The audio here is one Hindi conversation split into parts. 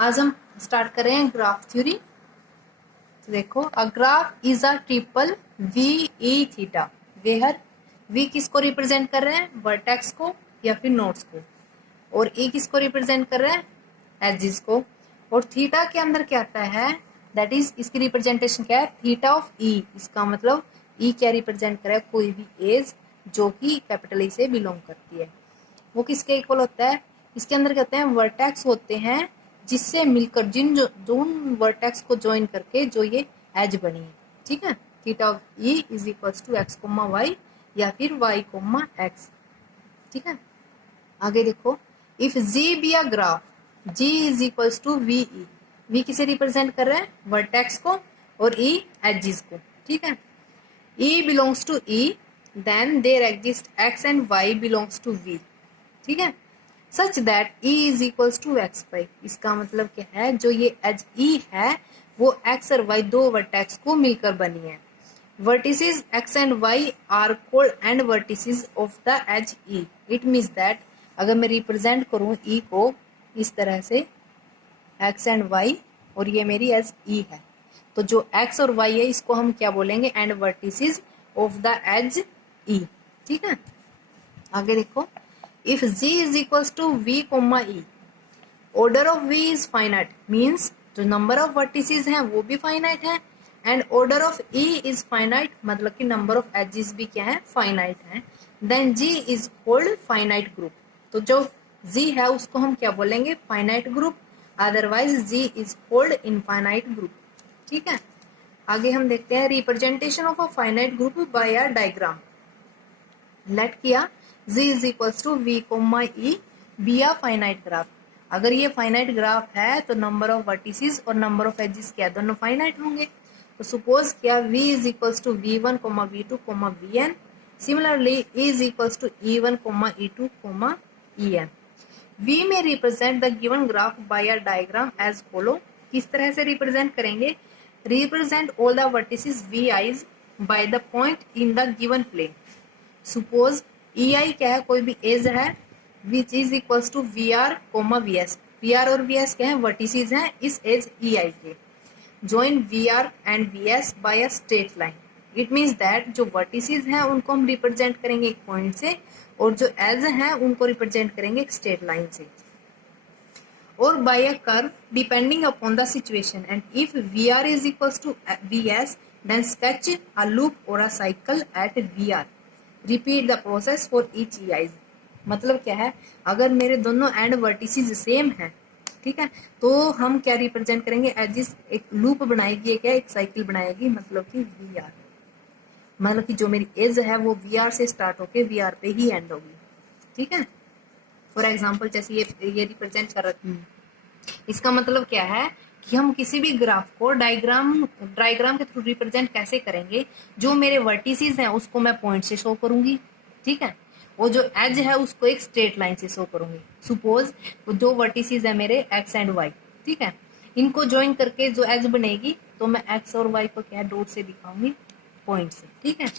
आज हम स्टार्ट कर रहे हैं ग्राफ थ्योरी। तो देखो, a graph is a triple V E theta where we किसको रिप्रेजेंट कर रहे हैं, वर्टेक्स को या फिर नोड्स को, और ई किसको रिप्रेजेंट कर रहे हैं, एजिस को। और थीटा के अंदर क्या आता है, दैट इज इसकी रिप्रेजेंटेशन क्या है, थीटा ऑफ ई। इसका मतलब ई क्या रिप्रेजेंट करे, कोई भी एज जो कि कैपिटल ई से बिलोंग करती है, वो किसके इक्वल होता है। इसके अंदर कहते हैं वर्टेक्स होते हैं जिससे मिलकर जोन वर्टेक्स को ज्वाइन करके जो ये एज बनी है, ठीक है। Theta of E is equals to X comma Y या फिर वाई कोमा एक्स, ठीक है। आगे देखो, if G be a graph, G is equals to V E. We किसे रिप्रेजेंट कर रहे हैं, वर्टेक्स को, और ई एजिस को, ठीक है। E belongs to E, then there exist x and y belongs to V, ठीक है। Such that e is equals to x y. इसका मतलब क्या है, जो ये एज ई है वो एक्स और वाई दो वर्टेक्स को मिलकर बनी है। Vertices X and Y are called end vertices of the edge E. It means that अगर मैं रिप्रेजेंट करूं ई को इस तरह से, एक्स एंड वाई, और ये मेरी एज ई है, तो जो एक्स और वाई है इसको हम क्या बोलेंगे, and vertices of the edge e, ठीक है। आगे देखो, if g is equals to v comma e, order of v is finite, means जो number of vertices हैं वो भी finite है, and order of e is finite, मतलब कि number of edges भी क्या है, finite है, then g is called finite group। तो जो g है उसको हम क्या बोलेंगे, finite group, otherwise g is called infinite group, ठीक है। आगे हम देखते हैं representation of a finite group by a diagram। Let किया z is equals to V comma E be a finite graph. अगर ये फाइनाइट ग्राफ है तो नंबर ऑफ वर्टिसेस और नंबर ऑफ एजेस क्या दोनों फाइनाइट होंगे। तो सपोज किया v is equals to v one comma v two comma v n. Similarly e is equals to e one comma e two comma e n. We may represent the given graph by a diagram as follow. किस तरह से रिप्रेजेंट करेंगे, represent all the vertices v i's by the point in the given plane. Suppose e i क्या है, कोई भी एज है, which is equals to v r comma v s. V r और वी एस क्या है, वर्टिसेस हैं इस एज ई आई के। Join v r and v s by a straight line. It means that जो वर्टिसेस हैं उनको हम रिप्रेजेंट करेंगे एक पॉइंट से, और जो एज हैं उनको रिप्रेजेंट करेंगे एक स्ट्रेट लाइन से, और by a curve depending upon the situation. And if v r is equals to v s, then sketch a loop और a cycle at v r. Repeat the process for each e i's. मतलब क्या है, अगर मेरे दोनों एंड वर्टिसेस सेम हैं, ठीक है, तो हम क्या रिप्रेजेंट करेंगे, एजिस एक लूप बनाएगी, क्या एक साइकिल बनाएगी, मतलब कि वी आर, मतलब कि जो मेरी एज है वो वी आर से स्टार्ट होके वी आर पे ही एंड होगी, ठीक है। फॉर एग्जाम्पल जैसे ये रिप्रेजेंट कर रखी हूँ, इसका मतलब क्या है कि हम किसी भी ग्राफ को डायग्राम के थ्रू रिप्रेजेंट कैसे करेंगे, जो मेरे वर्टिसेस हैं उसको मैं पॉइंट से शो करूंगी, ठीक है, वो जो एज है उसको एक स्ट्रेट लाइन से शो करूंगी। सपोज वो जो वर्टिसेस है मेरे एक्स एंड वाई, ठीक है, इनको ज्वाइन करके जो एज बनेगी तो मैं एक्स और वाई को क्या डॉट से दिखाऊंगी, पॉइंट से, ठीक है।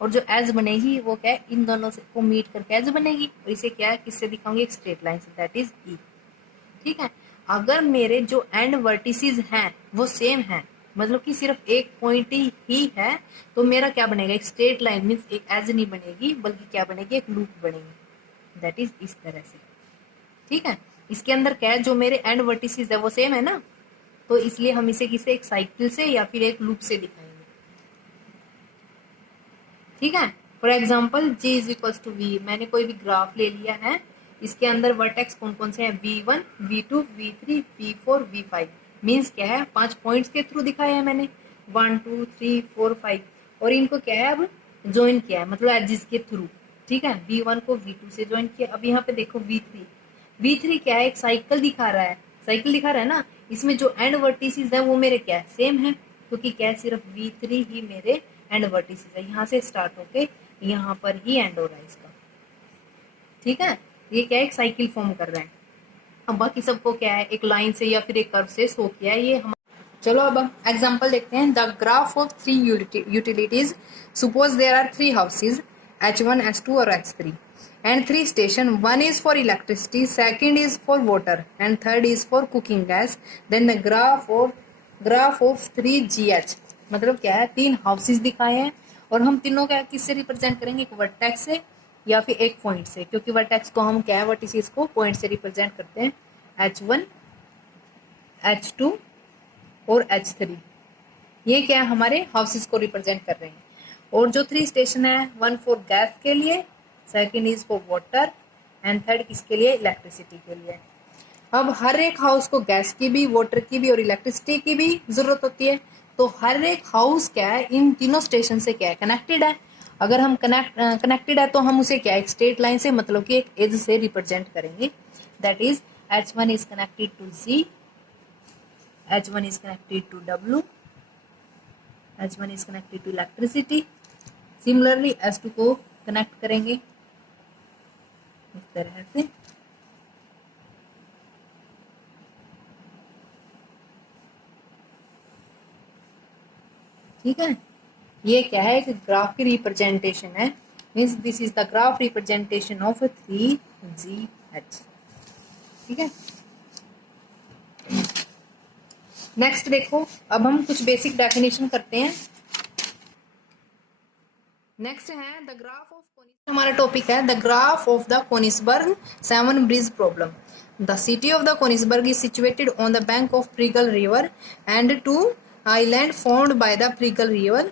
और जो एज बनेगी वो क्या है, इन दोनों से को मीट करके एज बनेगी, और इसे क्या है, किससे दिखाऊंगी, एक स्ट्रेट लाइन से, दैट इज ई, ठीक है। अगर मेरे जो एंड वर्टिसेस हैं वो सेम हैं, मतलब कि सिर्फ एक पॉइंट ही है, तो मेरा क्या बनेगा, एक स्ट्रेट लाइन, मीन्स एक एज नहीं बनेगी बल्कि क्या बनेगी, एक लूप बनेगी, दैट इज इस तरह से, ठीक है। इसके अंदर क्या है, जो मेरे एंड वर्टिसेस है वो सेम है ना, तो इसलिए हम इसे किसे एक साइकिल से या फिर एक लूप से दिखाएंगे, ठीक है। For example G is equals to V, मैंने कोई भी ग्राफ ले लिया है, इसके अंदर वर्टेक्स कौन कौन से हैं, V1, V2, V3, V4, V5। Means क्या है, 5 पॉइंट्स के थ्रू दिखाया है मैंने, 1 2 3 4 5, और इनको क्या है अब ज्वाइन किया है, मतलब एजिस के थ्रू, ठीक है। V1 को V2 से ज्वाइन किया। अब यहाँ पे देखो V3 क्या है, एक साइकिल दिखा रहा है, साइकिल दिखा रहा है ना, इसमें जो एंड वर्टिसेस है वो मेरे क्या है, सेम है, क्योंकि क्या है, सिर्फ V3 ही मेरे एंड वर्टिसेस है, यहाँ से स्टार्ट होके यहाँ पर ही एंड हो रहा है इसका, ठीक है। ये क्या है, एक साइकिल फॉर्म कर रहा है। अब बाकी सबको क्या है, एक लाइन से या फिर एक कर्व से शो किया है ये हम। चलो अब एग्जांपल देखते हैं। The graph of 3 utilities. Suppose there are 3 houses H1, H2 और H3, and 3 station. One is for electricity, second is for water, and third is for cooking gas. Then the graph of 3GH, मतलब क्या है, 3 हाउसेस दिखाए हैं और हम तीनों क्या किससे रिप्रेजेंट करेंगे, एक वर्टेक्स से या फिर एक पॉइंट से, क्योंकि वर्टेक्स को हम क्या है, वर्टिसेस को पॉइंट से रिप्रेजेंट करते हैं, H1, H2 और H3। ये क्या है, हमारे हाउसेस को रिप्रेजेंट कर रहे हैं। और जो 3 स्टेशन है, 1 फॉर गैस के लिए, second is for water and third किसके लिए, इलेक्ट्रिसिटी के लिए। अब हर एक हाउस को गैस की भी, वाटर की भी और इलेक्ट्रिसिटी की भी जरूरत होती है। तो हर एक हाउस क्या है, इन तीनों स्टेशन से क्या है, कनेक्टेड है। अगर हम कनेक्टेड है तो हम उसे क्या है, एक स्ट्रेट लाइन से, मतलब कि एक एज से रिप्रेजेंट करेंगे। That is H1 is connected to Z, H1 is connected to W, H1 is connected to electricity. Similarly H2 को कनेक्ट करेंगे इस तरह से। ठीक है, ये क्या है, एक ग्राफ की रिप्रेजेंटेशन है। Means this is the graph representation of 3GH। ठीक है, नेक्स्ट देखो, अब हम कुछ बेसिक डेफिनेशन करते हैं। नेक्स्ट है द ग्राफ ऑफ, हमारा टॉपिक है the graph of the Konigsberg 7 bridge problem. The city of the Konigsberg is situated on the bank of Pregel river and 2 island formed by the Pregel river.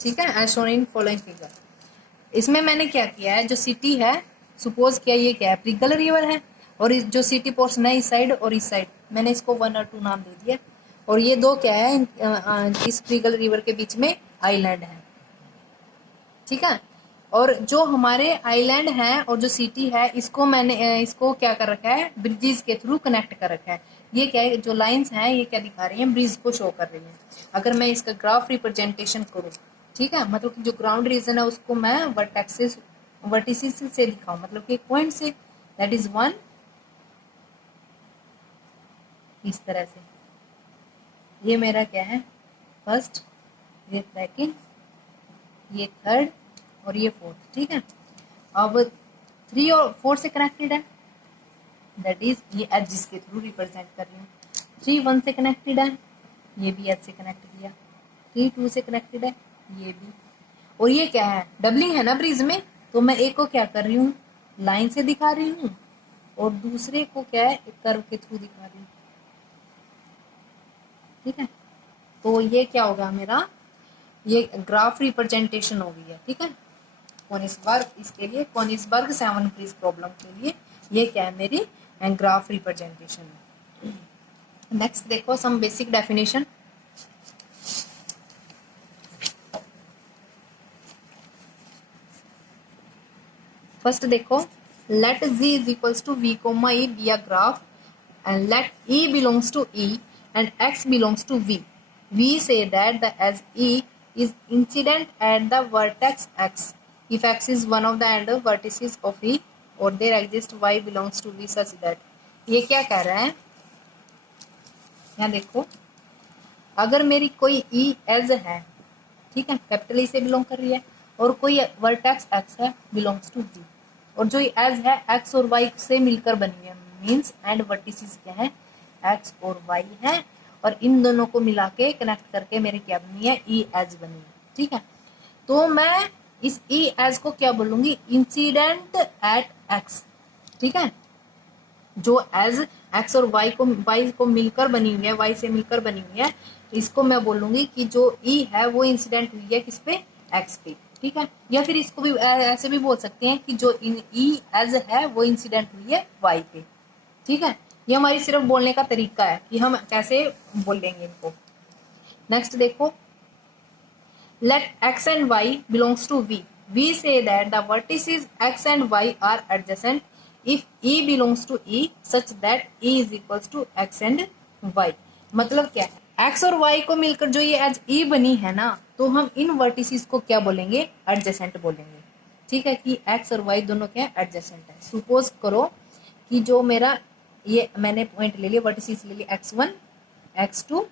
ठीक है, as shown in following figure. इसमें मैंने क्या किया है, जो सिटी है, सपोज किया ये क्या है, प्रिगल रिवर है, और इस जो सिटी पोर्शन है इस साइड और इस साइड, मैंने इसको 1 और 2 नाम दे दिया। और ये दो क्या है, इस प्रिगल रिवर के बीच में आइलैंड है। ठीक है, और जो हमारे आइलैंड है और जो सिटी है, इसको मैंने इसको क्या कर रखा है, ब्रिजेस के थ्रू कनेक्ट कर रखा है। ये क्या है, जो लाइंस हैं ये क्या दिखा रही हैं, ब्रिज को शो कर रही हैं। अगर मैं इसका ग्राफ रिप्रेजेंटेशन करूँ, ठीक है, मतलब कि जो ग्राउंड रीजन है उसको मैं वर्टिसेस से दिखाऊं, मतलब कि एक पॉइंट से, दैट इज 1, इस तरह से। ये मेरा क्या है, फर्स्ट, ये सेकंड, ये थर्ड और ये फोर्थ। ठीक है, अब 3 और 4 से कनेक्टेड है, दैट इज ये एज के थ्रू रिप्रेजेंट कर रही हूँ। 3 1 से कनेक्टेड है, ये भी एज से कनेक्ट किया। 3 2 से कनेक्टेड है, ये भी। और ये क्या है, डबलिंग है ना ब्रिज में, तो मैं एक को क्या कर रही हूँ, लाइन से दिखा रही हूँ, और दूसरे को क्या है, एक कर्व के थ्रू दिखा रही हूँ। ठीक है, तो ये क्या होगा मेरा, ये ग्राफ रिप्रेजेंटेशन हो गई है। ठीक है, कोनिसबर्ग, इसके लिए कोनिसबर्ग 7 ब्रिज प्रॉब्लम के लिए ये क्या है, मेरी ग्राफ रिप्रेजेंटेशन है। नेक्स्ट देखो, सम बेसिक डेफिनेशन। फर्स्ट देखो, let Z is equals to V, E be a graph and let E belongs to E and X belongs to V. We say that the as E is incident at the vertex X if X is one of the end vertices of E or there exists Y belongs to V such that, ये क्या कह रहा है, यहाँ देखो, अगर मेरी कोई E एज है, ठीक है, कैपिटल E से बिलोंग कर रही है, और कोई वर्टेक्स X है बिलोंग्स टू V, और जो एज है X और Y से मिलकर बनी है, मीन्स एंड वर्टिसेस क्या है, X और Y है, और इन दोनों को मिला के कनेक्ट करके मेरे क्या बनी है, E एज बनी है। ठीक है, तो मैं इस E एज को क्या बोलूंगी, इंसिडेंट एट X। ठीक है, जो एज X और Y को मिलकर बनी हुई है, Y से मिलकर बनी हुई है, इसको मैं बोलूंगी कि जो E है वो इंसिडेंट हुई है किस पे, X पे। ठीक है, या फिर इसको भी ऐसे भी बोल सकते हैं कि जो E एज है वो इंसिडेंट हुई है Y पे। ठीक है, ये हमारी सिर्फ बोलने का तरीका है कि हम कैसे बोलेंगे इनको। नेक्स्ट देखो, let X and Y belongs to V, we say that the vertices X and Y are adjacent if E belongs to E such that E is equals to X and Y। मतलब क्या है, X और Y को मिलकर जो ये एज E बनी है ना, तो हम इन वर्टिसेस को क्या बोलेंगे, एडजेसेंट बोलेंगे। ठीक है, कि X और Y दोनों क्या एडजेसेंट है। सपोज करो कि जो मेरा ये मैंने पॉइंट ले लिया, वर्टिसेस ले लिया X1, X2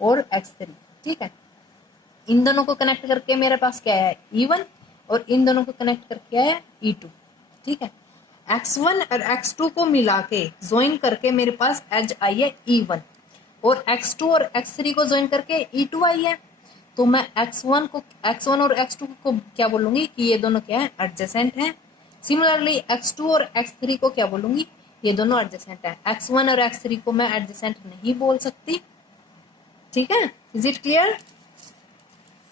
और X3। ठीक है, इन दोनों को कनेक्ट करके मेरे पास क्या है, E1, और इन दोनों को कनेक्ट करके आया E2। ठीक है। x1 और x2 को मिला के ज्वाइन करके मेरे पास एज आई है E1 और x2 और x3 को ज्वाइन करके E2 आई है। तो मैं x1 और x2 को क्या बोलूंगी कि ये दोनों क्या है, एडजेसेंट हैं। सिमिलरली x2 और x3 को क्या बोलूंगी, ये दोनों एडजेसेंट है। x1 और x3 को मैं एडजेसेंट नहीं बोल सकती। ठीक है, इज इट क्लियर?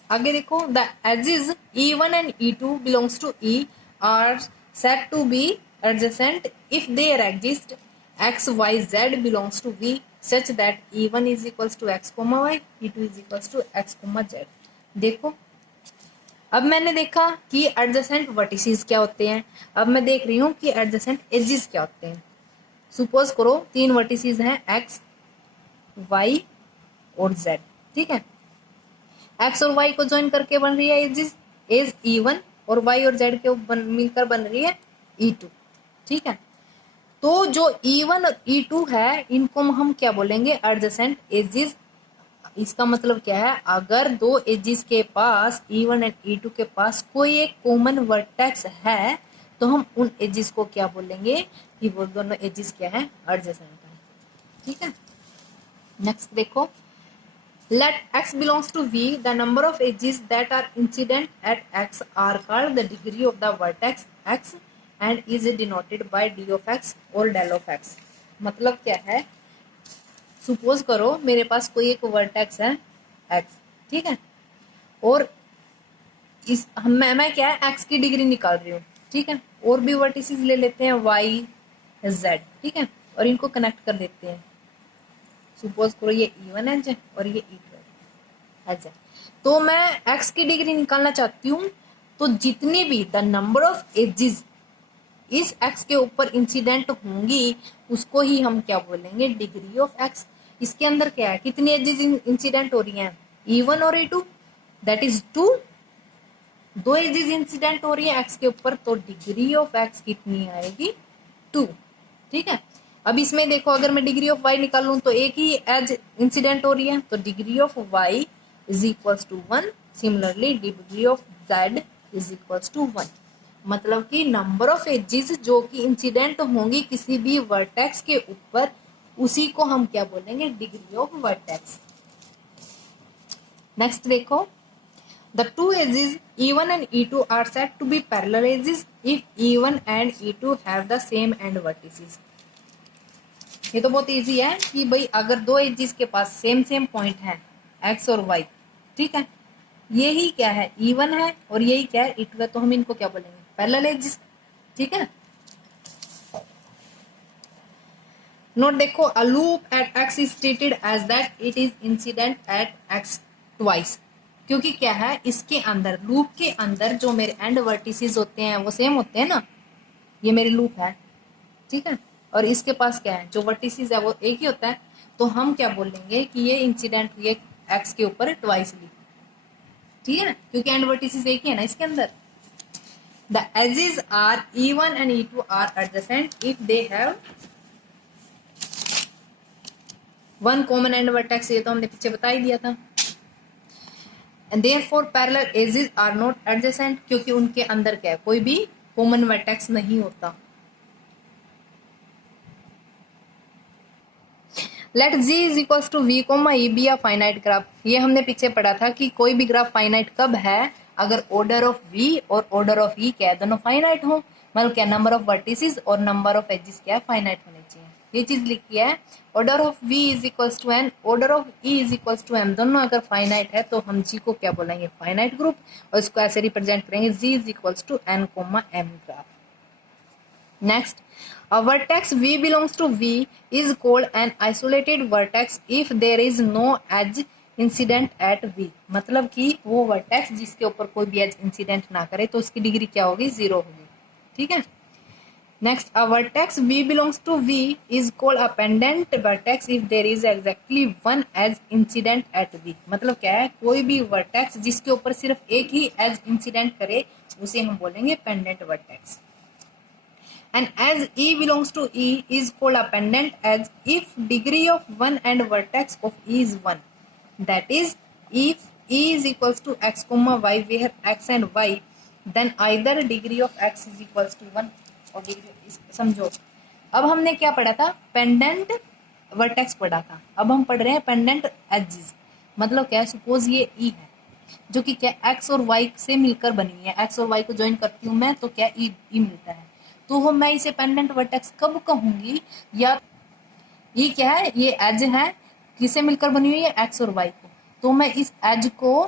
आगे देखो, the edges E1 and E2 belongs to E are said to be adjacent if there exist x y z belongs to V such that E1 is equals to x, y, E2 is equals to x, z। देखो, अब मैंने देखा कि एडजेसेंट वर्टिसेस क्या होते हैं, अब मैं देख रही हूँ कि एडजेसेंट एजेस क्या होते हैं। सपोज करो 3 वर्टिसेस हैं x, y और z। ठीक है, x और y को ज्वाइन करके बन रही है एज E1 और y और z के मिलकर बन रही है E2। ठीक है, तो जो E1 और E2 है इनको हम क्या बोलेंगे, एडजेसेंट एजेस। इसका मतलब क्या है, अगर दो एजेस के पास E1 एंड E2 के पास कोई एक कॉमन वर्टेक्स है तो हम उन एजेस को क्या बोलेंगे कि वो दोनों एजेस क्या है, एडजेसेंट है। ठीक है, नेक्स्ट देखो, let x belongs to V, the number of edges that are incident at x are called the degree of the vertex x and is denoted by d of x और del of x। मतलब क्या है, सपोज करो मेरे पास कोई एक वर्टेक्स है x, ठीक है, और इस मैं क्या है x की डिग्री निकाल रही हूँ। ठीक है, और भी वर्टिसेस ले लेते हैं y z। ठीक है, और इनको कनेक्ट कर देते हैं। सपोज करो ये E1 है और ये E2 है। तो मैं x की डिग्री निकालना चाहती हूँ, तो जितनी भी द नंबर ऑफ एजेस इस x के ऊपर इंसिडेंट होंगी उसको ही हम क्या बोलेंगे, डिग्री ऑफ x। इसके अंदर क्या है, कितनी एजेस इंसिडेंट हो रही हैं, E1 और E2, that is 2। 2 edges incident हो रही है x के ऊपर, तो डिग्री ऑफ x कितनी आएगी, 2। ठीक है, अब इसमें देखो, अगर मैं डिग्री ऑफ y निकालूं तो एक ही एज इंसिडेंट हो रही है, तो degree of y is equals to 1। Similarly degree of z is equals to 1। मतलब कि नंबर ऑफ एजेस जो कि इंसिडेंट होंगी किसी भी वर्टेक्स के ऊपर, उसी को हम क्या बोलेंगे, डिग्री ऑफ वर्टेक्स। नेक्स्ट देखो, the two edges E1 and E2 are said to be parallel edges if E1 and E2 have the same end vertices। ये तो बहुत इजी है कि भाई अगर दो एजेस के पास सेम पॉइंट है x और y, ठीक है, यही क्या है, E1 है और यही क्या है, E2 है, तो हम इनको क्या बोलेंगे, पैरेलल एजेस। ठीक है, नोट देखो, a loop at x is treated as that it is incident at x twice. क्योंकि क्या है, इसके अंदर, लूप के अंदर जो मेरे एंड वर्टिसेस होते हैं वो सेम होते हैं ना, ये मेरी लूप है। ठीक है, और इसके पास क्या है, जो वर्टिसेस है वो एक ही होता है, तो हम क्या बोलेंगे कि ये इंसिडेंट ये एक्स के ऊपर ट्वाइसली। ठीक है, क्योंकि एंड वर्टिसेस एक ही है ना इसके अंदर। The edges are E1 and E2 are adjacent if they have one common end vertex. ये तो हमने पीछे बता ही दिया था। and therefore parallel edges are not adjacent, क्योंकि उनके अंदर क्या है, कोई भी कॉमन वर्टेक्स नहीं होता। Let g is equals to v comma e be a finite graph. ये हमने पीछे पढ़ा था कि कोई भी ग्राफ फाइनाइट कब है, अगर ऑर्डर ऑफ v और ऑर्डर ऑफ e क्या है, दोनों फाइनाइट हो। मतलब क्या, नंबर ऑफ वर्टिसेस और नंबर ऑफ एजेस क्या है, फाइनाइट होने चाहिए। ये चीज लिखी है, order of v is equals to n, order of e is equals to m। दोनों अगर फाइनाइट है तो हम g को क्या बोलेंगे, फाइनाइट ग्रुप, और इसको ऐसे रिप्रेजेंट करेंगे, g is equals to n comma m graph. Next, a vertex v belongs to v is called an isolated vertex if there is no edge incident at v। मतलब कि वो वर्टेक्स जिसके ऊपर कोई भी एज इंसिडेंट ना करे तो उसकी डिग्री क्या होगी, 0 होगी। ठीक है, next, a vertex v belongs to v is called a pendant vertex if there is exactly one edge incident at v। मतलब क्या है, कोई भी वर्टेक्स जिसके ऊपर सिर्फ एक ही एज इंसिडेंट करे उसे हम बोलेंगे pendant vertex. And as E belongs to E is called a pendant edge if degree of one end vertex of E is 1. That is, if E is equals to x comma y where x and y, then either degree of x is equals to 1। और डिग्री, समझो। अब हमने क्या पढ़ा था, पेंडेंट वर्टेक्स पढ़ा था, अब हम पढ़ रहे हैं पेंडेंट एजेस। मतलब क्या है, सपोज ये ई है जो कि क्या एक्स और वाई से मिलकर बनी है, एक्स और वाई को ज्वाइन करती हूँ मैं तो क्या ई मिलता है। तो मैं इसे पेंडेंट वर्टेक्स कब कहूंगी, या ये क्या है, ये एज है किसे मिलकर बनी हुई है, एक्स और वाई को। तो मैं इस एज को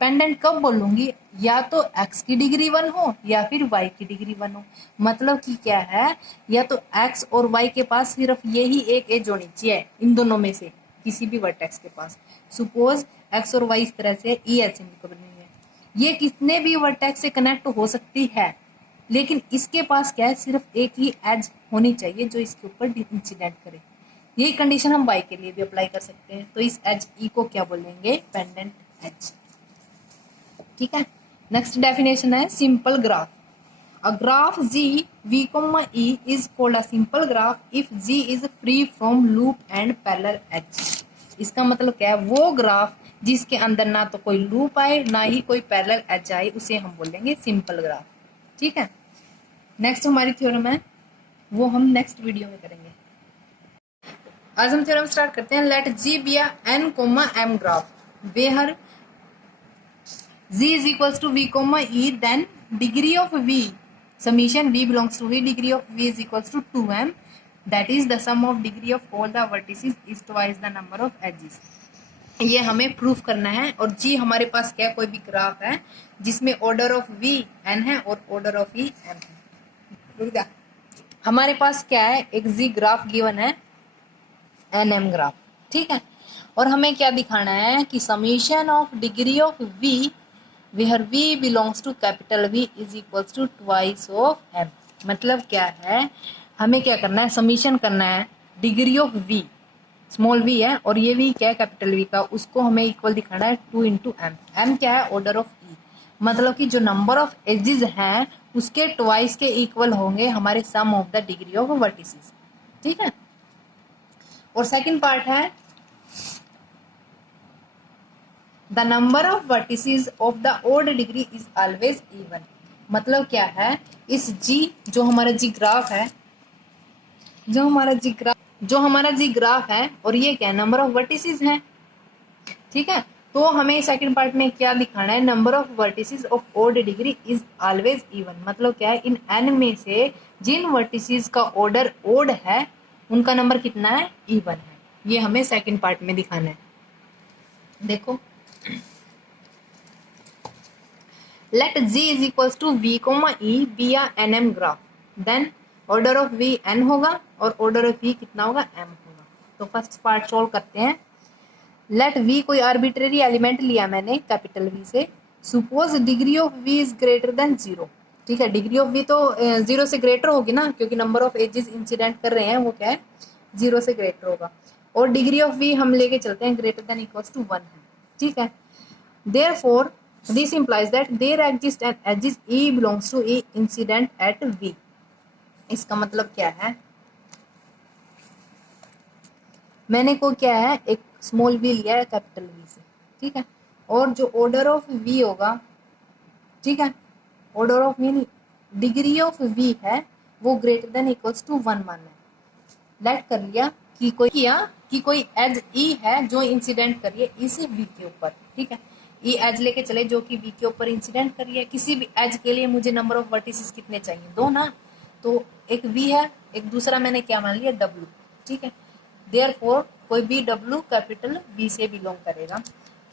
पेंडेंट कब बोलूंगी, या तो एक्स की डिग्री 1 हो या फिर वाई की डिग्री 1 हो। मतलब कि क्या है, या तो एक्स और वाई के पास सिर्फ यही एक एज होनी चाहिए इन दोनों में से किसी भी वर्टेक्स के पास। सपोज एक्स और वाई इस तरह से ई एच से मिलकर बनी हुई है, ये कितने भी वर्टेक्स से कनेक्ट हो सकती है, लेकिन इसके पास क्या है, सिर्फ एक ही एज होनी चाहिए जो इसके ऊपर इंसिडेंट करे। यही कंडीशन हम वाई के लिए भी अप्लाई कर सकते हैं। तो इस एज ई को क्या बोलेंगे, पेंडेंट एज। ठीक है, नेक्स्ट डेफिनेशन है simple graph. A graph G v, e is called a simple graph if g is free from loop and parallel edge। इसका मतलब क्या है, वो ग्राफ जिसके अंदर ना तो कोई लूप आए ना ही कोई पैरेलल एज आए, उसे हम बोलेंगे सिंपल ग्राफ। ठीक है, नेक्स्ट हमारी थ्योरम है, वो हम नेक्स्ट वीडियो में करेंगे। आज हम थ्योरम स्टार्ट करते हैं। Let G be a n, m graph where g is equals to v, e, then degree of v, summation v belongs to v, degree of v is equals to 2m, that is the sum of degree of all the vertices is twice the number of edges। ये हमें प्रूफ करना है। और जी हमारे पास क्या, कोई भी ग्राफ है जिसमें ऑर्डर ऑफ v n है और ऑर्डर ऑफ e m है। हमारे पास क्या है, एक जी ग्राफ गिवन है एन एम ग्राफ। ठीक है, और हमें क्या दिखाना है कि summation of degree of v where v belongs to capital V is equals to twice of m। मतलब क्या है, हमें क्या करना है, समीशन करना है degree of v, small v है और ये v क्या है, कैपिटल V का, उसको हमें इक्वल दिखाना है 2 इंटू m। m क्या है, ऑर्डर ऑफ e। मतलब कि जो नंबर ऑफ एजेस हैं उसके ट्वाइस के इक्वल होंगे हमारे sum of the degree of vertices. ठीक है, और सेकंड पार्ट है the number of vertices of the odd degree is always even. मतलब क्या है, इस जी जो हमारा जी ग्राफ है, जो हमारा जी ग्राफ है और ये क्या है, नंबर ऑफ वर्टिसेस हैं। ठीक है, तो हमें सेकंड पार्ट में क्या दिखाना है, number of vertices of odd degree is always even. मतलब क्या है, इन n में से जिन वर्टिसेस का ऑर्डर ओड है उनका नंबर कितना है, इवन है। ये हमें सेकंड पार्ट में दिखाना है। देखो, let g is equals to v, e be a nm graph, then order of v n होगा और ऑर्डर ऑफ v कितना होगा, m होगा। तो फर्स्ट पार्ट सोल्व करते हैं। लेट v कोई आर्बिट्रेरी एलिमेंट लिया मैंने कैपिटल V से। Suppose degree of v is greater than 0। ठीक है, डिग्री ऑफ v तो 0 से ग्रेटर होगी ना, क्योंकि नंबर ऑफ एजेस इंसिडेंट कर रहे हैं वो क्या है, 0 से ग्रेटर होगा। और डिग्री ऑफ v हम लेके चलते हैं ग्रेटर देन इक्वल्स टू 1 है। ठीक है, therefore this implies that there exists an edges E belongs to E incident at V। इसका मतलब क्या है, मैंने को क्या है, एक स्मॉल v लिया है कैपिटल V से। ठीक है, और जो ऑर्डर ऑफ v होगा, ठीक है, order of mean degree of v है वो ग्रेटर देन इक्वल्स टू 1 मानना है। लेट कर लिया कि कोई एज E है जो इंसिडेंट करिए इस v के ऊपर। ठीक है, ई एज लेके चले जो कि वी के ऊपर इंसिडेंट करी है। किसी भी एज के लिए मुझे नंबर ऑफ वर्टिसेस कितने चाहिए, 2 ना। तो एक वी है, एक दूसरा मैंने क्या मान लिया, डब्ल्यू। ठीक है, देयरफॉर कोई भी डब्ल्यू कैपिटल वी से बिलोंग करेगा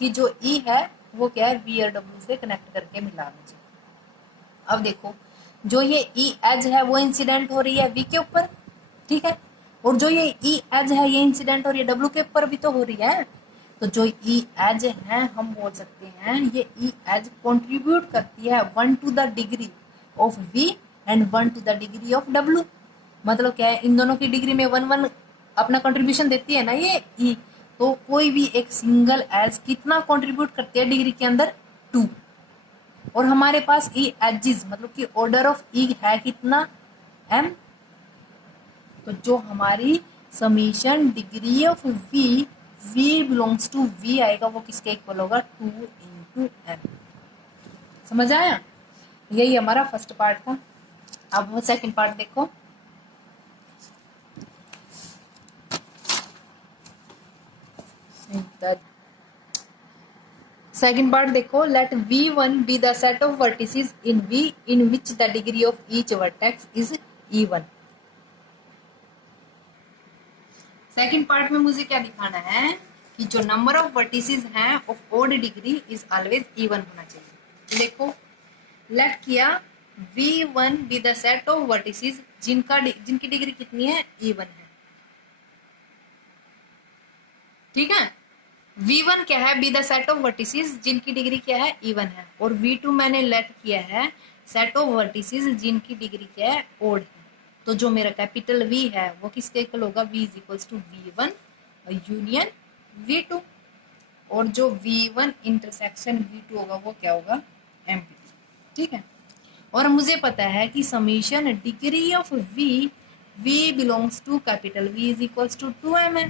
कि जो ई है वो क्या है, वी और डब्ल्यू से कनेक्ट करके मिला मुझे। अब देखो, जो ये ई एज है वो इंसिडेंट हो रही है वी के ऊपर। ठीक है, और जो ये ई एज है ये इंसिडेंट हो रही है डब्ल्यू के ऊपर भी तो हो रही है। तो जो ई एज है हम बोल सकते हैं ये ई एज कंट्रीब्यूट करती है 1 to the degree of v and 1 to the degree of w। मतलब क्या है, इन दोनों की डिग्री में 1 अपना कंट्रीब्यूशन देती है ना ये ई। तो कोई भी एक सिंगल एज कितना कंट्रीब्यूट करती है डिग्री के अंदर, 2। और हमारे पास ई एजेस मतलब कि ऑर्डर ऑफ ई है कितना, m। तो जो हमारी summation degree of v belongs to v आएगा वो किसके इक्वल होगा, 2 इंटू m। समझ आया, यही हमारा फर्स्ट पार्ट था। अब वो सेकंड पार्ट देखो। सेकंड पार्ट देखो, let V1 be the set of vertices in V in which the degree of each vertex is E1। Second part में मुझे क्या दिखाना है कि जो नंबर ऑफ वर्टिसेस हैं of odd degree is always E1 होना चाहिए। देखो लेट किया V1 be the set of vertices जिनकी डिग्री कितनी है, E1 है। ठीक है, V1 क्या है, B the set of vertices जिनकी डिग्री क्या है, E1 है। और V2 मैंने लेट किया है सेट ऑफ वर्टिसेस जिनकी डिग्री क्या है, ओड है। तो जो मेरा कैपिटल V है वो किसके इक्वल होगा, V is equals to V1 union V2। और जो V1 इंटरसेक्शन V2 होगा वो क्या होगा, MP। ठीक है, और मुझे पता है कि summation degree of V belongs to capital V is equals to 2m है।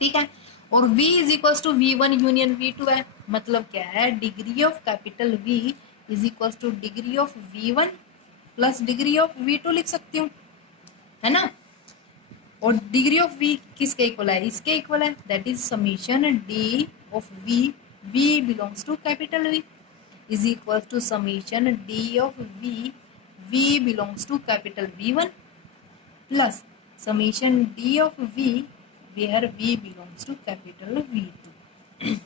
ठीक है, और V is equals to V1 union V2 है। मतलब क्या है, degree of capital V is equals to degree of V1 plus degree of V2 लिख सकती हूँ, है ना। और डिग्री ऑफ V किसके इक्वल है, इसके इक्वल है, that is summation D of V belongs to capital V is equal to summation D of V belongs to capital V1 plus summation D of V where V belongs to capital V2।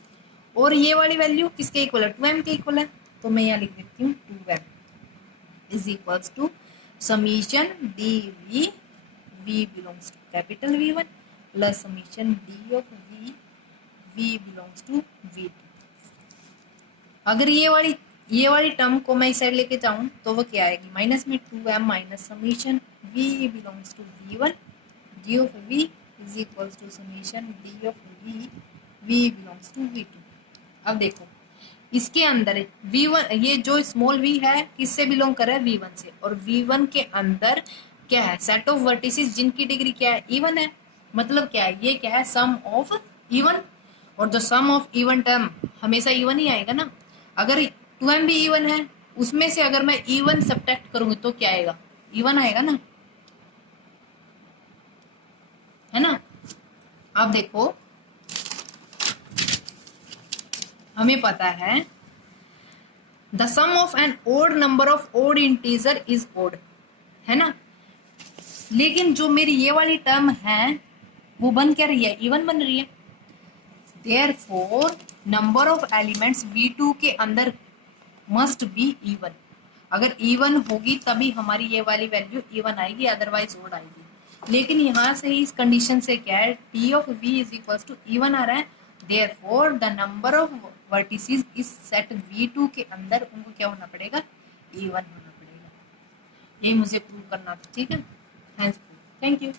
और ये वाली वैल्यू किसके इक्वल है, 2m के इक्वल है। तो मैं यहाँ लिख देती हूँ 2m is equals to summation DV belongs to capital V1 plus summation D of V belongs to V2। अगर ये वाली टर्म को मैं इस साइड लेके जाऊं तो वो क्या आएगी, माइनस में 2m minus summation V belongs to V1 D of V is equals to summation D of V belongs to V2। अब देखो इसके अंदर V1, ये जो स्मॉल v है किससे बिलोंग कर रहा है, V1 से। और V1 के अंदर क्या है, सेट ऑफ वर्टिसेस जिनकी डिग्री क्या है, E1 है। मतलब क्या है, ये क्या है, सम ऑफ E1। और जो सम ऑफ E1 टर्म हमेशा E1 ही आएगा ना। अगर 2m भी E1 है, उसमें से अगर मैं E1 सब्ट्रैक्ट करूंगी तो क्या आएगा, E1 आएगा ना, है ना। अब देखो हमें पता है the sum of an odd number of odd integer is odd, है ना। लेकिन जो मेरी ये वाली टर्म है वो बन क्या रही है, E1 बन रही है। Therefore number of elements V2 के अंदर मस्ट बी E1। अगर E1 होगी तभी हमारी ये वाली वैल्यू E1 आएगी, अदरवाइज ओड आएगी। लेकिन यहाँ से इस कंडीशन से क्या है, T of V is equal to E1 आ रहा है। Therefore the number of vertices इस सेट V2 के अंदर उनको क्या होना पड़ेगा, E1 होना पड़ेगा। ये मुझे प्रूव करना था। ठीक है, थैंक यू।